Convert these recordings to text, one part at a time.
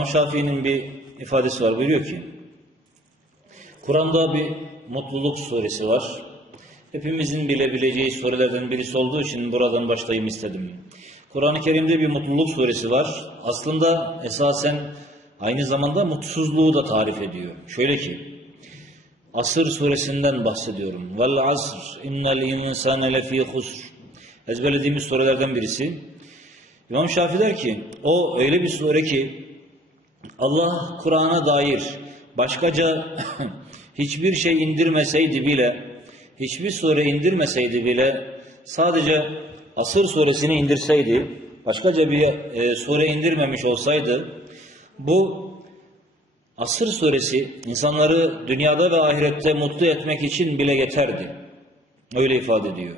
İmam Şafii'nin bir ifadesi var. Buyuruyor ki Kur'an'da bir mutluluk suresi var. Hepimizin bilebileceği surelerden birisi olduğu için buradan başlayayım istedim. Kur'an-ı Kerim'de bir mutluluk suresi var. Aslında esasen aynı zamanda mutsuzluğu da tarif ediyor. Şöyle ki Asır suresinden bahsediyorum. Vel asr innel insane lefî husr. Ezberlediğimiz surelerden birisi. İmam Şafii der ki o öyle bir sure ki Allah Kur'an'a dair başkaca hiçbir şey indirmeseydi bile hiçbir sure indirmeseydi bile sadece Asır suresini indirseydi başkaca bir e, sure indirmemiş olsaydı bu Asır suresi insanları dünyada ve ahirette mutlu etmek için bile yeterdi. Öyle ifade ediyor.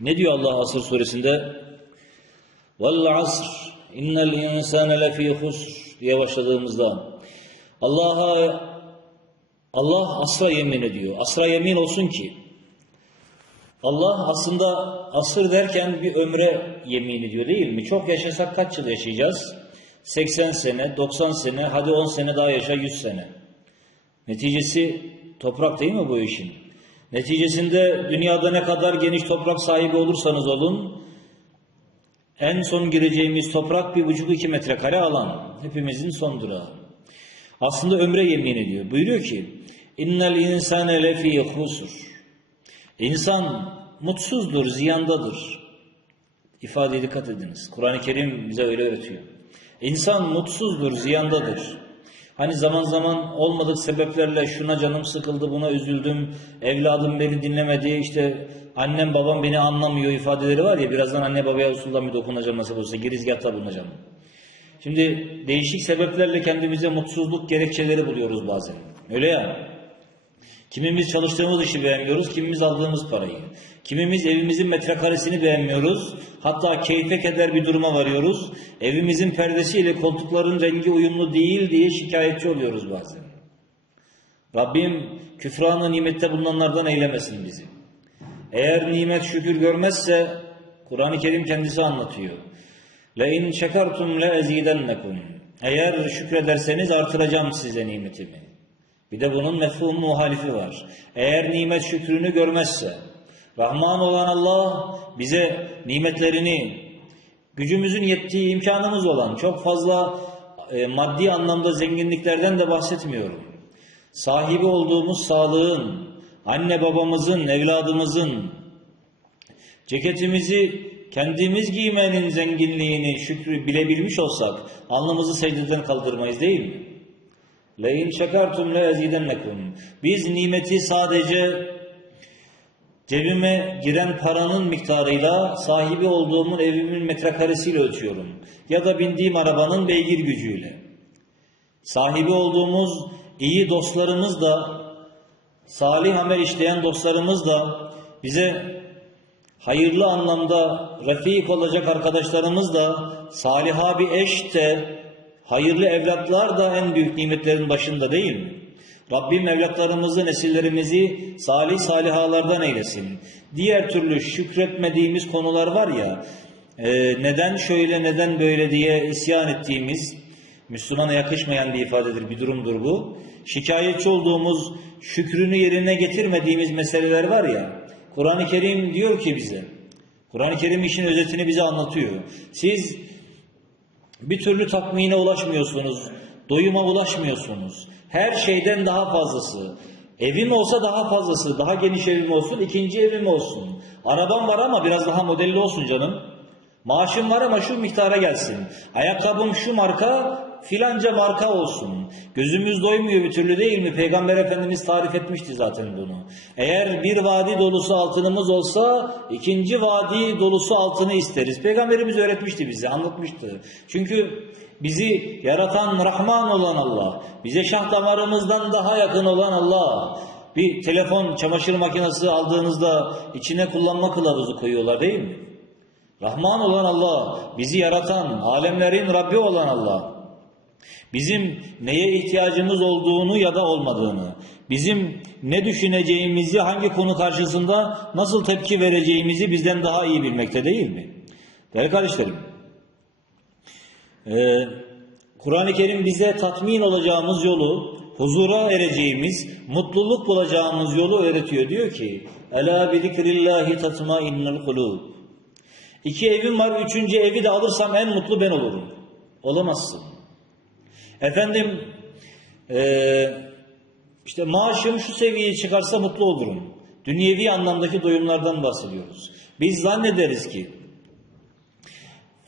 Ne diyor Allah Asır suresinde? Vel asr innel insane lefî husr diye başladığımızda Allah'a Allah asra yemin ediyor. Asra yemin olsun ki Allah aslında asır derken bir ömre yemin ediyor değil mi? Çok yaşasak kaç yıl yaşayacağız? 80 sene, 90 sene, hadi 10 sene daha yaşa 100 sene. Neticesi toprak değil mi bu işin? Neticesinde dünyada ne kadar geniş toprak sahibi olursanız olun, en son gireceğimiz toprak bir buçuk iki metrekare alan. Hepimizin son durağı. Aslında ömre yemin ediyor. Buyuruyor ki, innel insane lefî husur. İnsan mutsuzdur, ziyandadır. İfadeye dikkat ediniz. Kur'an-ı Kerim bize öyle öğretiyor. İnsan mutsuzdur, ziyandadır. Hani zaman zaman olmadık sebeplerle şuna canım sıkıldı, buna üzüldüm, evladım beni dinlemedi, işte annem babam beni anlamıyor ifadeleri var ya, birazdan anne babaya usuldan bir dokunacağım nasıl olsa, girizgahta bulunacağım. Şimdi değişik sebeplerle kendimize mutsuzluk gerekçeleri buluyoruz bazen. Öyle ya. Kimimiz çalıştığımız işi beğenmiyoruz, kimimiz aldığımız parayı. Kimimiz evimizin metrekaresini beğenmiyoruz. Hatta keyfe keder bir duruma varıyoruz. Evimizin perdesi ile koltukların rengi uyumlu değil diye şikayetçi oluyoruz bazen. Rabbim küfranı nimette bulunanlardan eylemesin bizi. Eğer nimet şükür görmezse Kur'an-ı Kerim kendisi anlatıyor. Le in şekertum le ezidennekum. Eğer şükrederseniz artıracağım size nimetimi. Bir de bunun mefhum muhalifi var. Eğer nimet şükrünü görmezse, Rahman olan Allah bize nimetlerini, gücümüzün yettiği imkanımız olan çok fazla e, maddi anlamda zenginliklerden de bahsetmiyorum. Sahibi olduğumuz sağlığın, anne babamızın, evladımızın, ceketimizi kendimiz giymenin zenginliğini, şükrü bilebilmiş olsak alnımızı secdeden kaldırmayız değil mi? لَاِنْ شَكَرْتُمْ لَاَزِيدَنَّكُمْ Biz nimeti sadece cebime giren paranın miktarıyla sahibi olduğumun evimin metrekaresiyle ölçüyorum. Ya da bindiğim arabanın beygir gücüyle. Sahibi olduğumuz iyi dostlarımız da, salih amel işleyen dostlarımız da, bize hayırlı anlamda refik olacak arkadaşlarımız da, saliha bir eş de, hayırlı evlatlar da en büyük nimetlerin başında değil mi? Rabbim evlatlarımızı, nesillerimizi salih salihalardan eylesin. Diğer türlü şükretmediğimiz konular var ya, e, neden şöyle neden böyle diye isyan ettiğimiz, Müslümana yakışmayan bir ifadedir, bir durumdur bu. Şikayetçi olduğumuz, şükrünü yerine getirmediğimiz meseleler var ya, Kur'an-ı Kerim diyor ki bize, Kur'an-ı Kerim işin özetini bize anlatıyor. Siz bir türlü tatmine ulaşmıyorsunuz, doyuma ulaşmıyorsunuz. Her şeyden daha fazlası. Evim olsa daha fazlası, daha geniş evim olsun, ikinci evim olsun. Arabam var ama biraz daha modelli olsun canım. Maaşım var ama şu miktara gelsin. Ayakkabım şu marka, filanca marka olsun. Gözümüz doymuyor bir türlü değil mi? Peygamber Efendimiz tarif etmişti zaten bunu. Eğer bir vadi dolusu altınımız olsa ikinci vadi dolusu altını isteriz. Peygamberimiz öğretmişti bize, anlatmıştı. Çünkü bizi yaratan Rahman olan Allah, bize şah damarımızdan daha yakın olan Allah. Bir telefon, çamaşır makinesi aldığınızda içine kullanma kılavuzu koyuyorlar değil mi? Rahman olan Allah, bizi yaratan, alemlerin Rabbi olan Allah. Bizim neye ihtiyacımız olduğunu ya da olmadığını, bizim ne düşüneceğimizi, hangi konu karşısında nasıl tepki vereceğimizi bizden daha iyi bilmekte değil mi? Değerli kardeşlerim, e, Kur'an-ı Kerim bize tatmin olacağımız yolu, huzura ereceğimiz, mutluluk bulacağımız yolu öğretiyor. Diyor ki: "Ela bi zikrillahi tatmainnul kulub." İki evim var, üçüncü evi de alırsam en mutlu ben olurum. Olamazsın. Efendim, eee, işte maaşım şu seviyeye çıkarsa mutlu olurum. Dünyevi anlamdaki doyumlardan bahsediyoruz. Biz zannederiz ki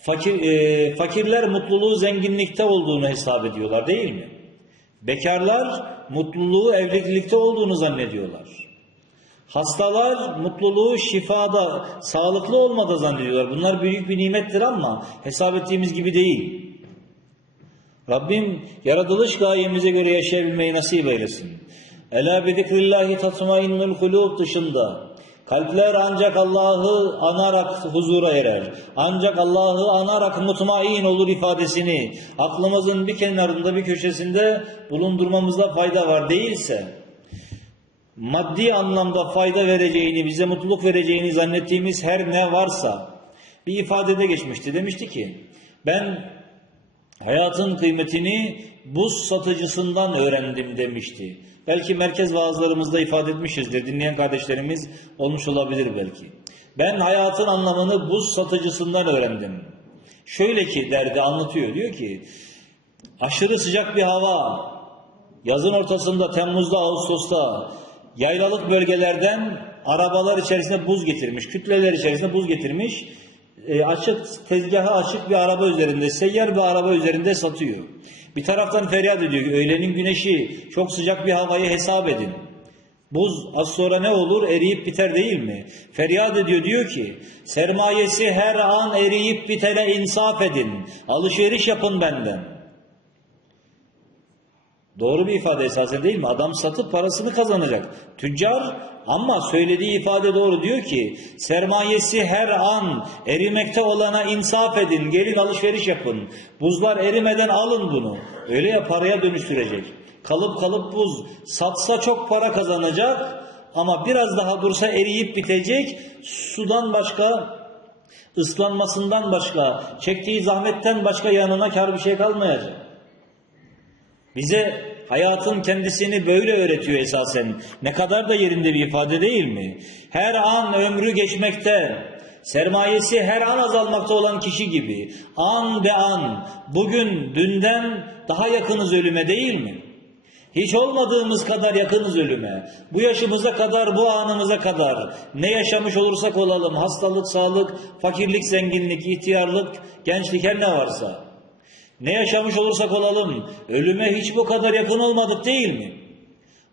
fakir, eee, fakirler mutluluğu zenginlikte olduğunu hesap ediyorlar değil mi? Bekarlar mutluluğu evlilikte olduğunu zannediyorlar. Hastalar mutluluğu şifada, sağlıklı olmada zannediyorlar. Bunlar büyük bir nimettir ama hesap ettiğimiz gibi değil. Rabbim yaratılış gayemize göre yaşayabilmeyi nasip eylesin. Ela bi zikrillahi tatmainnul kulub dışında kalpler ancak Allah'ı anarak huzura erer. Ancak Allah'ı anarak mutmain olur ifadesini aklımızın bir kenarında bir köşesinde bulundurmamızda fayda var değilse maddi anlamda fayda vereceğini, bize mutluluk vereceğini zannettiğimiz her ne varsa bir ifadede geçmişti. Demişti ki ben hayatın kıymetini buz satıcısından öğrendim demişti. Belki merkez vaazlarımızda ifade etmişizdir. Dinleyen kardeşlerimiz olmuş olabilir belki. Ben hayatın anlamını buz satıcısından öğrendim. Şöyle ki derdi anlatıyor. Diyor ki aşırı sıcak bir hava yazın ortasında Temmuz'da Ağustos'ta yaylalık bölgelerden arabalar içerisinde buz getirmiş. Kütleler içerisinde buz getirmiş. E, açık tezgahı açık bir araba üzerinde, seyyar bir araba üzerinde satıyor. Bir taraftan feryat ediyor. Öğlenin güneşi, çok sıcak bir havayı hesap edin. Buz az sonra ne olur? Eriyip biter değil mi? Feryat ediyor diyor ki sermayesi her an eriyip bitene insaf edin. Alışveriş yapın benden. Doğru bir ifade esasen değil mi? Adam satıp parasını kazanacak. Tüccar ama söylediği ifade doğru diyor ki sermayesi her an erimekte olana insaf edin. Gelin alışveriş yapın. Buzlar erimeden alın bunu. Öyle ya paraya dönüştürecek. Kalıp kalıp buz satsa çok para kazanacak ama biraz daha dursa eriyip bitecek. Sudan başka ıslanmasından başka, çektiği zahmetten başka yanına kar bir şey kalmayacak. Bize hayatın kendisini böyle öğretiyor esasen. Ne kadar da yerinde bir ifade değil mi? Her an ömrü geçmekte, sermayesi her an azalmakta olan kişi gibi an be an bugün dünden daha yakınız ölüme değil mi? Hiç olmadığımız kadar yakınız ölüme. Bu yaşımıza kadar, bu anımıza kadar ne yaşamış olursak olalım, hastalık, sağlık, fakirlik, zenginlik, ihtiyarlık, gençlik her ne varsa. Ne yaşamış olursak olalım, ölüme hiç bu kadar yakın olmadık değil mi?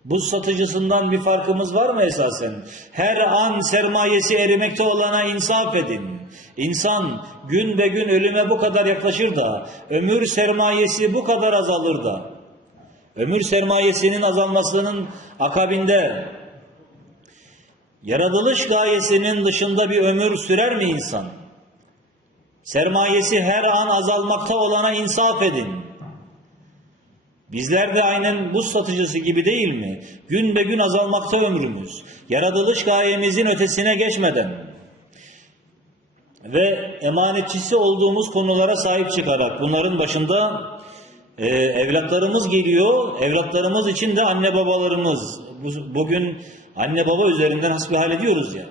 Buz satıcısından bir farkımız var mı esasen? Her an sermayesi erimekte olana insaf edin. İnsan gün be gün ölüme bu kadar yaklaşır da, ömür sermayesi bu kadar azalır da, ömür sermayesinin azalmasının akabinde, yaratılış gayesinin dışında bir ömür sürer mi insan? Sermayesi her an azalmakta olana insaf edin. Bizler de aynen buz satıcısı gibi değil mi? Gün be gün azalmakta ömrümüz. Yaratılış gayemizin ötesine geçmeden ve emanetçisi olduğumuz konulara sahip çıkarak bunların başında e, evlatlarımız geliyor. Evlatlarımız için de anne babalarımız. Bu- Bugün anne baba üzerinden hasbihal ediyoruz ya.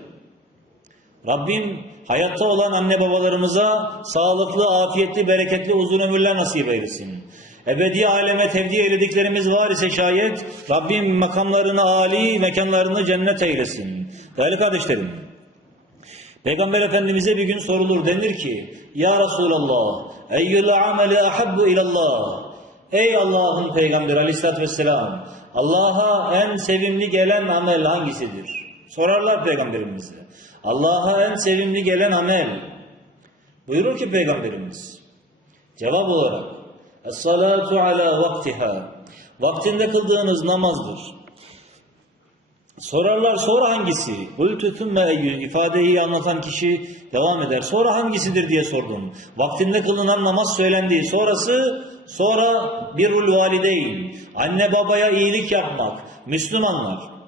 Rabbim hayatta olan anne babalarımıza sağlıklı, afiyetli, bereketli uzun ömürler nasip eylesin. Ebedi aleme tevdi eylediklerimiz var ise şayet Rabbim makamlarını âli, mekanlarını cennet eylesin. Değerli kardeşlerim, Peygamber Efendimiz'e bir gün sorulur denir ki Ya Resulallah eyyül ameli ahabbu ilallah Ey Allah'ın Peygamberi aleyhissalatü vesselam Allah'a en sevimli gelen amel hangisidir? Sorarlar Peygamberimize. Allah'a en sevimli gelen amel. Buyurur ki Peygamberimiz cevap olarak Es-salatu ala vaktiha Vaktinde kıldığınız namazdır. Sorarlar sonra hangisi? Kultu thumme eyyü ifadeyi anlatan kişi devam eder. Sonra hangisidir diye sordum. Vaktinde kılınan namaz söylendi. Sonrası sonra birrul valideyn. Anne babaya iyilik yapmak. Müslümanlar.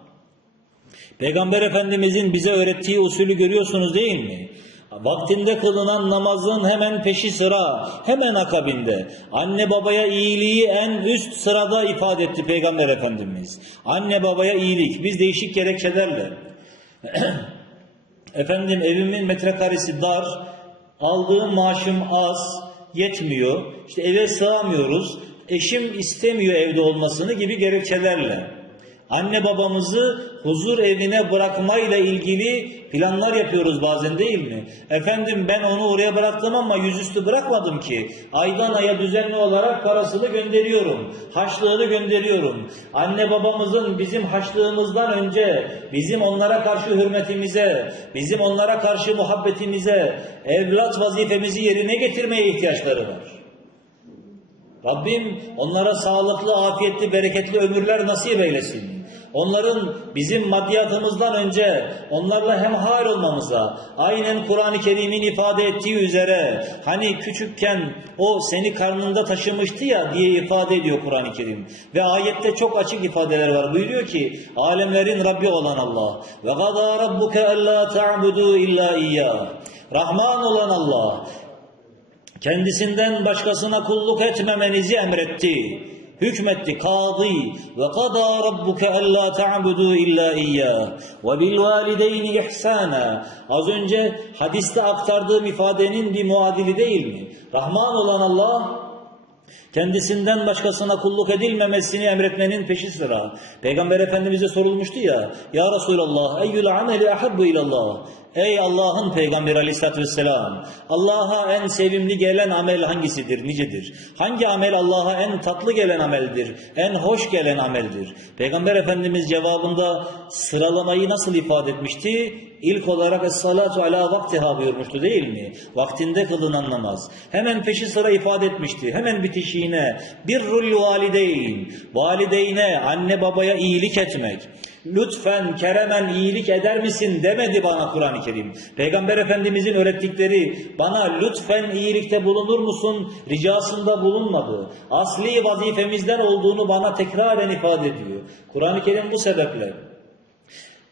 Peygamber Efendimizin bize öğrettiği usulü görüyorsunuz değil mi? Vaktinde kılınan namazın hemen peşi sıra, hemen akabinde anne babaya iyiliği en üst sırada ifade etti Peygamber Efendimiz. Anne babaya iyilik. Biz değişik gerekçelerle Efendim evimin metrekaresi dar, aldığım maaşım az, yetmiyor. İşte eve sığamıyoruz. Eşim istemiyor evde olmasını gibi gerekçelerle. Anne babamızı huzur evine bırakmayla ilgili planlar yapıyoruz bazen değil mi? Efendim ben onu oraya bıraktım ama yüzüstü bırakmadım ki. Aydan aya düzenli olarak parasını gönderiyorum. Haçlığını gönderiyorum. Anne babamızın bizim haçlığımızdan önce bizim onlara karşı hürmetimize, bizim onlara karşı muhabbetimize, evlat vazifemizi yerine getirmeye ihtiyaçları var. Rabbim onlara sağlıklı, afiyetli, bereketli ömürler nasip eylesin. Onların bizim maddiyatımızdan önce onlarla hemhal olmamıza, aynen Kur'an-ı Kerim'in ifade ettiği üzere, hani küçükken o seni karnında taşımıştı ya diye ifade ediyor Kur'an-ı Kerim. Ve ayette çok açık ifadeler var. Buyuruyor ki, alemlerin Rabbi olan Allah. Ve gada rabbuke alla ta'budu illa iyyah. Rahman olan Allah kendisinden başkasına kulluk etmemenizi emretti. Hükmetti kadı ve kada rabbuke alla ta'budu illa iyyah ve bil valideyni ihsana. Az önce hadiste aktardığım ifadenin bir muadili değil mi? Rahman olan Allah Kendisinden başkasına kulluk edilmemesini emretmenin peşi sıra. Peygamber Efendimiz'e sorulmuştu ya, Ya Resulallah, eyyül ameli ahabbu ilallah. Ey Allah'ın Peygamberi Aleyhisselatü Vesselam, Allah'a en sevimli gelen amel hangisidir, nicedir? Hangi amel Allah'a en tatlı gelen ameldir, en hoş gelen ameldir? Peygamber Efendimiz cevabında sıralamayı nasıl ifade etmişti? İlk olarak es-salatu ala vaktiha buyurmuştu değil mi? Vaktinde kılınan namaz. Hemen peşi sıra ifade etmişti. Hemen bitişiğine birrul valideyn. Valideyne, anne babaya iyilik etmek. Lütfen keremen iyilik eder misin demedi bana Kur'an-ı Kerim. Peygamber Efendimizin öğrettikleri bana lütfen iyilikte bulunur musun ricasında bulunmadı. Asli vazifemizden olduğunu bana tekraren ifade ediyor. Kur'an-ı Kerim bu sebeple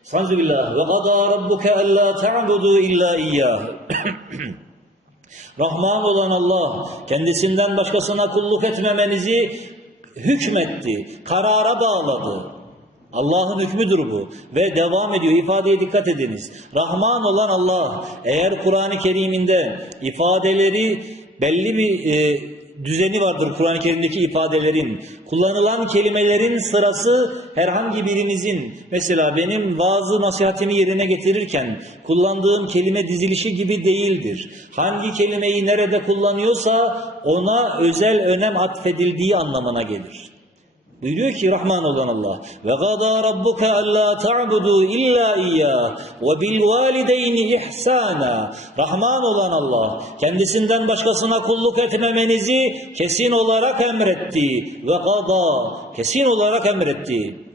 Sanzubillah ve gada rabbuke alla ta'budu illa iyyah. Rahman olan Allah kendisinden başkasına kulluk etmemenizi hükmetti, karara bağladı. Allah'ın hükmüdür bu ve devam ediyor. İfadeye dikkat ediniz. Rahman olan Allah eğer Kur'an-ı Kerim'inde ifadeleri belli bir e, düzeni vardır Kur'an-ı Kerim'deki ifadelerin. Kullanılan kelimelerin sırası herhangi birimizin mesela benim vaazı nasihatimi yerine getirirken kullandığım kelime dizilişi gibi değildir. Hangi kelimeyi nerede kullanıyorsa ona özel önem atfedildiği anlamına gelir. Buyuruyor ki Rahman olan Allah ve gada rabbuke alla ta'budu illa iyyah ve bil valideyni ihsana. Rahman olan Allah kendisinden başkasına kulluk etmemenizi kesin olarak emretti ve gada kesin olarak emretti.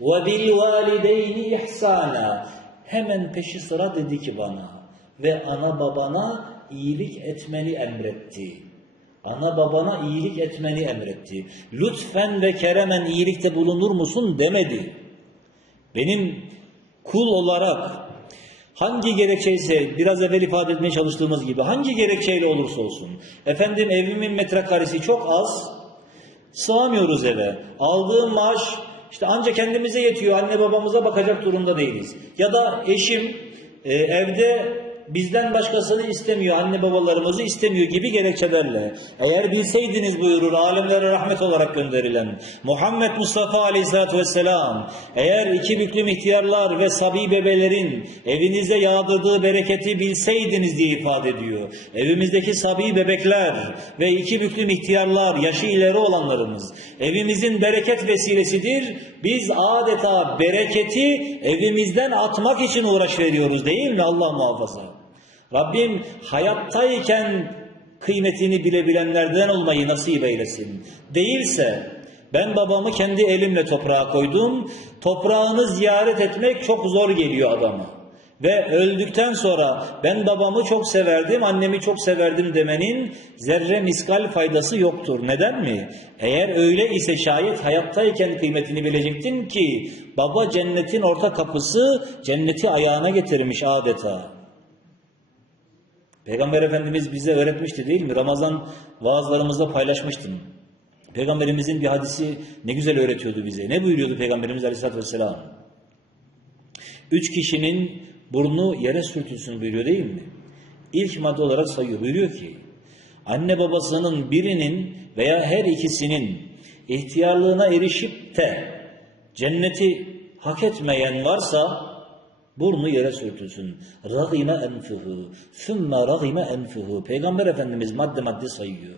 Ve bil valideyni ihsana. Hemen peşi sıra dedi ki bana ve ana babana iyilik etmeni emretti. Ana babana iyilik etmeni emretti. Lütfen ve keremen iyilikte bulunur musun demedi. Benim kul olarak hangi gerekçeyse biraz evvel ifade etmeye çalıştığımız gibi hangi gerekçeyle olursa olsun efendim evimin metrekaresi çok az sığamıyoruz eve. Aldığım maaş işte ancak kendimize yetiyor. Anne babamıza bakacak durumda değiliz. Ya da eşim e, evde bizden başkasını istemiyor, anne babalarımızı istemiyor gibi gerekçelerle. Eğer bilseydiniz buyurur alemlere rahmet olarak gönderilen Muhammed Mustafa Aleyhisselatü Vesselam, eğer iki büklüm ihtiyarlar ve sabi bebelerin evinize yağdırdığı bereketi bilseydiniz diye ifade ediyor. Evimizdeki sabi bebekler ve iki büklüm ihtiyarlar, yaşı ileri olanlarımız evimizin bereket vesilesidir. Biz adeta bereketi evimizden atmak için uğraş veriyoruz değil mi Allah muhafaza? Rabbim hayattayken kıymetini bilebilenlerden olmayı nasip eylesin. Değilse ben babamı kendi elimle toprağa koydum. Toprağını ziyaret etmek çok zor geliyor adama. Ve öldükten sonra ben babamı çok severdim, annemi çok severdim demenin zerre miskal faydası yoktur. Neden mi? Eğer öyle ise şayet hayattayken kıymetini bilecektin ki baba cennetin orta kapısı cenneti ayağına getirmiş adeta. Peygamber Efendimiz bize öğretmişti değil mi? Ramazan vaazlarımızda paylaşmıştım. Peygamberimizin bir hadisi ne güzel öğretiyordu bize. Ne buyuruyordu Peygamberimiz Aleyhisselatü Vesselam? Üç kişinin burnu yere sürtülsün buyuruyor değil mi? İlk madde olarak sayıyor. Buyuruyor ki anne babasının birinin veya her ikisinin ihtiyarlığına erişip de cenneti hak etmeyen varsa burnu yere sürtülsün. Ragime enfuhu. Sümme ragime enfuhu. Peygamber Efendimiz madde madde sayıyor.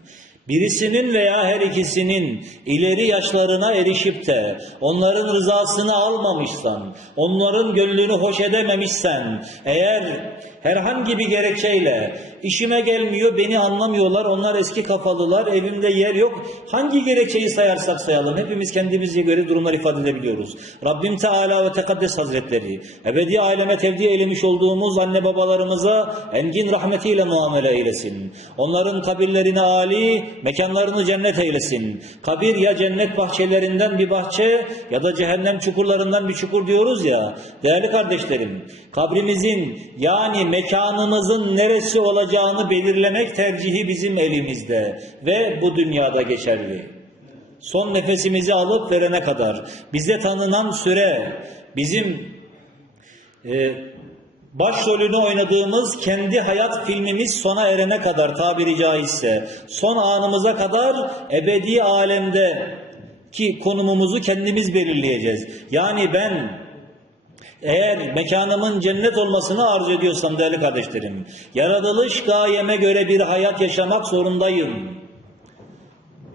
Birisinin veya her ikisinin ileri yaşlarına erişip de onların rızasını almamışsan, onların gönlünü hoş edememişsen, eğer herhangi bir gerekçeyle işime gelmiyor, beni anlamıyorlar, onlar eski kafalılar, evimde yer yok. Hangi gerekçeyi sayarsak sayalım, hepimiz kendimize göre durumlar ifade edebiliyoruz. Rabbim Teala ve Tekaddes Hazretleri, ebedi aleme tevdi eylemiş olduğumuz anne babalarımıza engin rahmetiyle muamele eylesin. Onların kabirlerini âli, mekanlarını cennet eylesin. Kabir ya cennet bahçelerinden bir bahçe ya da cehennem çukurlarından bir çukur diyoruz ya. Değerli kardeşlerim, kabrimizin yani mekanımızın neresi olacağını belirlemek tercihi bizim elimizde ve bu dünyada geçerli. Son nefesimizi alıp verene kadar bize tanınan süre bizim e, başrolünü oynadığımız kendi hayat filmimiz sona erene kadar tabiri caizse son anımıza kadar ebedi alemde ki konumumuzu kendimiz belirleyeceğiz. Yani ben eğer mekanımın cennet olmasını arzu ediyorsam değerli kardeşlerim, yaratılış gayeme göre bir hayat yaşamak zorundayım.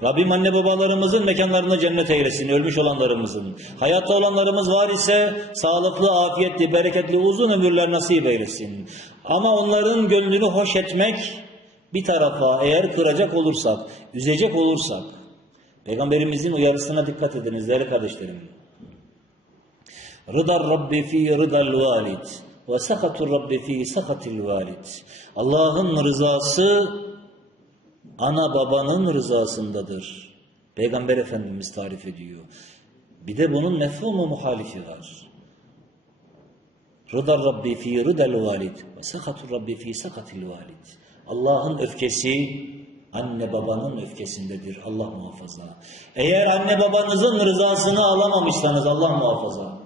Rabbim anne babalarımızın mekanlarını cennet eylesin, ölmüş olanlarımızın. Hayatta olanlarımız var ise sağlıklı, afiyetli, bereketli uzun ömürler nasip eylesin. Ama onların gönlünü hoş etmek bir tarafa eğer kıracak olursak, üzecek olursak, Peygamberimizin uyarısına dikkat ediniz değerli kardeşlerim. Rıdar Rabbi fi rıdal valid ve sakatur Rabbi fi sakatil valid. Allah'ın rızası ana babanın rızasındadır. Peygamber Efendimiz tarif ediyor. Bir de bunun mefhumu muhalifi var. Rıdar Rabbi fi rıdal valid ve sakatur Rabbi fi sakatil valid. Allah'ın öfkesi anne babanın öfkesindedir. Allah muhafaza. Eğer anne babanızın rızasını alamamışsanız Allah muhafaza.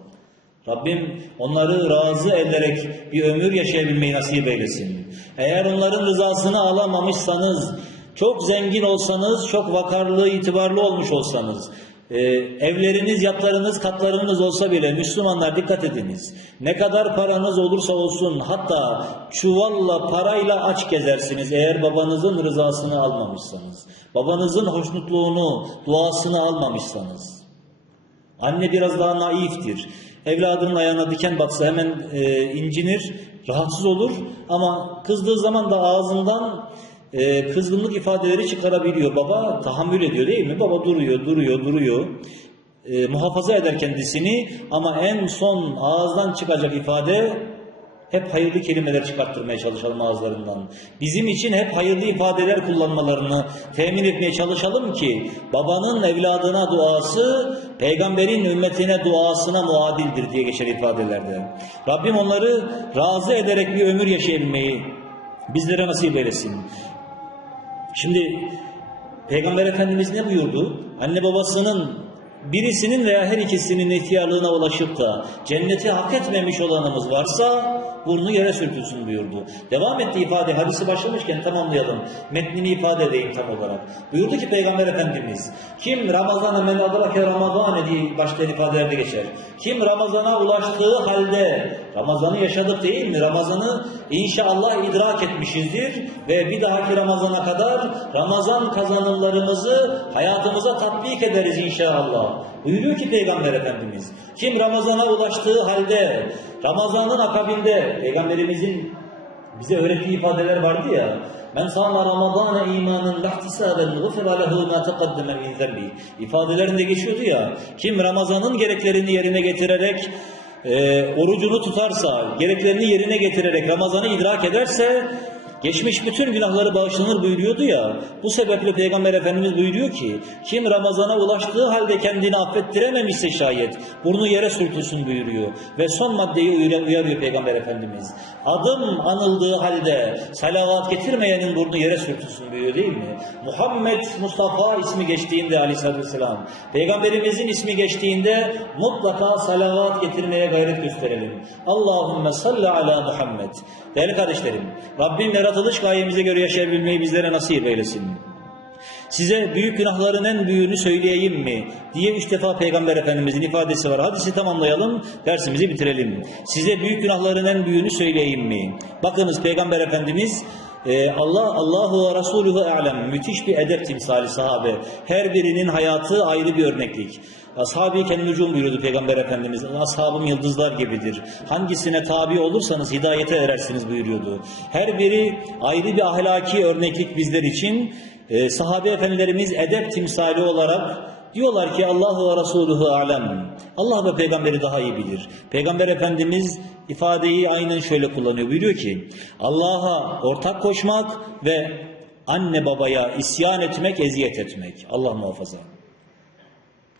Rabbim onları razı ederek bir ömür yaşayabilmeyi nasip eylesin. Eğer onların rızasını alamamışsanız, çok zengin olsanız, çok vakarlı, itibarlı olmuş olsanız, e, evleriniz, yatlarınız, katlarınız olsa bile Müslümanlar dikkat ediniz. Ne kadar paranız olursa olsun, hatta çuvalla, parayla aç gezersiniz eğer babanızın rızasını almamışsanız. Babanızın hoşnutluğunu, duasını almamışsanız. Anne biraz daha naiftir. Evladının ayağına diken batsa hemen e, incinir, rahatsız olur ama kızdığı zaman da ağzından e, kızgınlık ifadeleri çıkarabiliyor. Baba tahammül ediyor değil mi? Baba duruyor, duruyor, duruyor. E, muhafaza eder kendisini ama en son ağızdan çıkacak ifade hep hayırlı kelimeler çıkarttırmaya çalışalım ağızlarından. Bizim için hep hayırlı ifadeler kullanmalarını temin etmeye çalışalım ki babanın evladına duası peygamberin ümmetine duasına muadildir diye geçer ifadelerde. Rabbim onları razı ederek bir ömür yaşayabilmeyi bizlere nasip eylesin. Şimdi Peygamber Efendimiz ne buyurdu? Anne babasının birisinin veya her ikisinin ihtiyarlığına ulaşıp da cenneti hak etmemiş olanımız varsa burnu yere sürtülsün buyurdu. Devam etti ifade. Hadisi başlamışken tamamlayalım. Metnini ifade edeyim tam olarak. Buyurdu ki Peygamber Efendimiz kim Ramazan'a men adrake Ramazan diye başlayan ifadelerde geçer. Kim Ramazan'a ulaştığı halde Ramazan'ı yaşadık değil mi? Ramazan'ı inşallah idrak etmişizdir ve bir dahaki Ramazan'a kadar Ramazan kazanımlarımızı hayatımıza tatbik ederiz inşallah. Buyuruyor ki Peygamber Efendimiz kim Ramazan'a ulaştığı halde Ramazan'ın akabinde Peygamberimizin bize öğrettiği ifadeler vardı ya men sama Ramazan'a imanın lahtisaben gufira lehu ma taqaddeme min zembi ifadelerinde geçiyordu ya kim Ramazan'ın gereklerini yerine getirerek e, orucunu tutarsa gereklerini yerine getirerek Ramazan'ı idrak ederse Geçmiş bütün günahları bağışlanır buyuruyordu ya. Bu sebeple Peygamber Efendimiz buyuruyor ki kim Ramazan'a ulaştığı halde kendini affettirememişse şayet burnu yere sürtülsün buyuruyor. Ve son maddeyi uyar- uyarıyor Peygamber Efendimiz. Adım anıldığı halde salavat getirmeyenin burnu yere sürtülsün buyuruyor değil mi? Muhammed Mustafa ismi geçtiğinde aleyhissalatü vesselam Peygamberimizin ismi geçtiğinde mutlaka salavat getirmeye gayret gösterelim. Allahümme salli ala Muhammed. Değerli kardeşlerim, Rabbim yaratılış gayemize göre yaşayabilmeyi bizlere nasip eylesin. Size büyük günahların en büyüğünü söyleyeyim mi? diye üç defa Peygamber Efendimizin ifadesi var. Hadisi tamamlayalım, dersimizi bitirelim. Size büyük günahların en büyüğünü söyleyeyim mi? Bakınız Peygamber Efendimiz e, Allah Allahu ve Resuluhu alem müthiş bir edep timsali sahabe. Her birinin hayatı ayrı bir örneklik. Ashab-ı kennucum buyuruyordu Peygamber Efendimiz. Ashabım yıldızlar gibidir. Hangisine tabi olursanız hidayete erersiniz buyuruyordu. Her biri ayrı bir ahlaki örneklik bizler için. Ee, sahabe efendilerimiz edep timsali olarak diyorlar ki Allahu ve Resuluhu alem. Allah ve peygamberi daha iyi bilir. Peygamber Efendimiz ifadeyi aynen şöyle kullanıyor. Buyuruyor ki Allah'a ortak koşmak ve anne babaya isyan etmek, eziyet etmek. Allah muhafaza.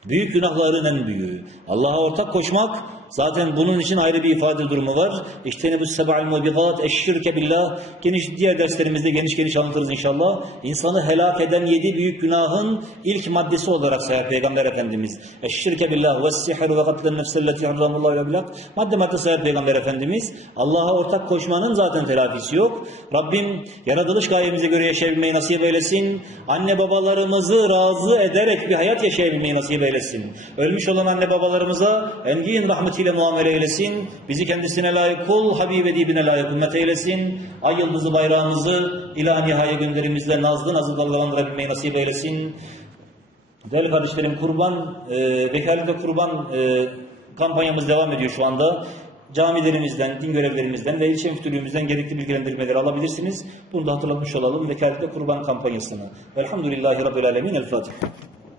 Büyük günahların en büyüğü. Allah'a ortak koşmak zaten bunun için ayrı bir ifade durumu var. İşte bu seb'al mubigat eşşirke billah. Geniş diğer derslerimizde geniş geniş anlatırız inşallah. İnsanı helak eden yedi büyük günahın ilk maddesi olarak sayar Peygamber Efendimiz. Eşşirke billah ve sihr ve katlen nefselleti harramullahu ile bilak. Madde madde sayar Peygamber Efendimiz. Allah'a ortak koşmanın zaten telafisi yok. Rabbim yaratılış gayemize göre yaşayabilmeyi nasip eylesin. Anne babalarımızı razı ederek bir hayat yaşayabilmeyi nasip eylesin. Ölmüş olan anne babalarımıza engin rahmetiyle muamele eylesin. Bizi kendisine layık kul, Habibe dibine layık ümmet eylesin. Ay yıldızı bayrağımızı ila nihai günlerimizle nazlı nazlı dalgalandırabilmeyi nasip eylesin. Değerli kardeşlerim kurban, e, ve kurban e, kampanyamız devam ediyor şu anda. Camilerimizden, din görevlerimizden ve ilçe müftülüğümüzden gerekli bilgilendirmeleri alabilirsiniz. Bunu da hatırlatmış olalım. Vekalet ve kurban kampanyasını. Velhamdülillahi Rabbil Alemin. El Fatiha.